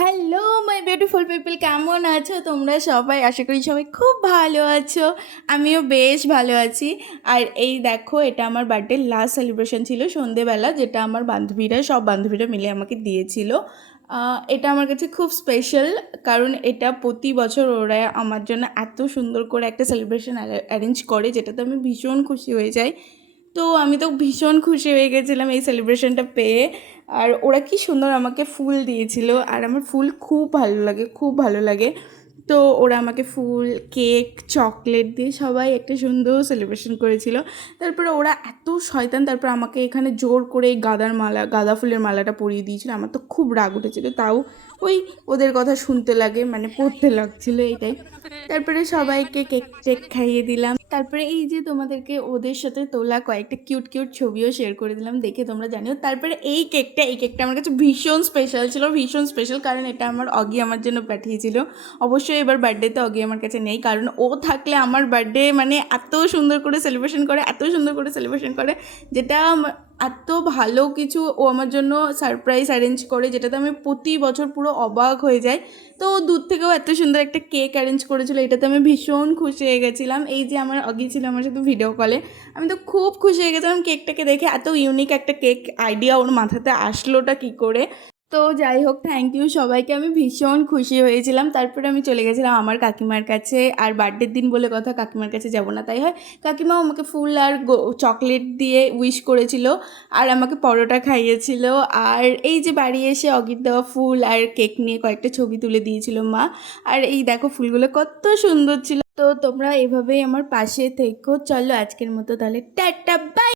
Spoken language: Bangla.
হ্যালো মাই বিউটিফুল পিপল, কেমন আছো তোমরা সবাই? আশা করি সবাই খুব ভালো আছো। আমিও বেশ ভালো আছি। আর এই দেখো, এটা আমার বার্থডের লাস্ট সেলিব্রেশন ছিল সন্ধেবেলা, যেটা আমার সব বান্ধবীরা মিলে আমাকে দিয়েছিল। এটা আমার কাছে খুব স্পেশাল, কারণ এটা প্রতি বছর ওরা আমার জন্য এত সুন্দর করে একটা সেলিব্রেশন অ্যারেঞ্জ করে, যেটাতে আমি ভীষণ খুশি হয়ে যাই। তো আমি তো ভীষণ খুশি হয়ে গেছিলাম এই সেলিব্রেশনটা পেয়ে। আর ওরা কি সুন্দর আমাকে ফুল দিয়েছিল, আর আমার ফুল খুব ভালো লাগে, খুব ভালো লাগে। তো ওরা আমাকে ফুল, কেক, চকলেট দিয়ে সবাই একটা সুন্দর সেলিব্রেশন করেছিল। তারপরে ওরা এত শয়তান, তারপর আমাকে এখানে জোর করে এই গাঁদা ফুলের মালাটা পরিয়ে দিয়েছিল। আমার তো খুব রাগ উঠেছিল, তাও ওই ওদের কথা শুনতে লাগে, মানে পড়তে লাগছিলো এটাই। তারপরে সবাইকে কেক টেক খাইয়ে দিলাম। তারপরে এই যে তোমাদেরকে ওদের সাথে তোলা কয়েকটা কিউট কিউট ছবিও শেয়ার করে দিলাম, দেখে তোমরা জানিও। তারপরে এই কেকটা আমার কাছে ভীষণ স্পেশাল ছিল, ভীষণ স্পেশাল, কারণ এটা অগি আমার জন্য পাঠিয়েছিল। অবশ্যই এবার বার্থডেতে অগি আমার কাছে নেই, কারণ ও থাকলে আমার বার্থডে মানে এত সুন্দর করে সেলিব্রেশন করে, এত সুন্দর করে সেলিব্রেশন করে, যেটা এত ভালো কিছু ও আমার জন্য সারপ্রাইজ অ্যারেঞ্জ করে, যেটাতে আমি প্রতি বছর পুরো অবাক হয়ে যাই। তো দূর থেকেও এত সুন্দর একটা কেক অ্যারেঞ্জ করেছিল, এটাতে আমি ভীষণ খুশি হয়ে গেছিলাম। এই যে আমার অগি ছিল আমার সাথে ভিডিও কলে, আমি তো খুব খুশি হয়ে গেছিলাম কেকটাকে দেখে। এত ইউনিক একটা কেক আইডিয়া ওর মাথাতে আসলোটা কী করে। তো যাই হোক, থ্যাংক ইউ সবাইকে, আমি ভীষণ খুশি হয়েছিলাম। তারপরে আমি চলে গেছিলাম আমার কাকিমার কাছে। আর বার্থডের দিন বলে কথা, কাকিমার কাছে যাব না তাই হয়। কাকিমাও আমাকে ফুল আর চকলেট দিয়ে উইশ করেছিল, আর আমাকে পরোটা খাইয়েছিল। আর এই যে বাড়ি এসে অগির দেওয়া ফুল আর কেক নিয়ে কয়েকটা ছবি তুলে দিয়েছিল মা। আর এই দেখো ফুলগুলো কত সুন্দর ছিল। তো তোমরা এভাবেই আমার পাশে থেকো। চলো আজকের মতো তাহলে টাটা, বাই।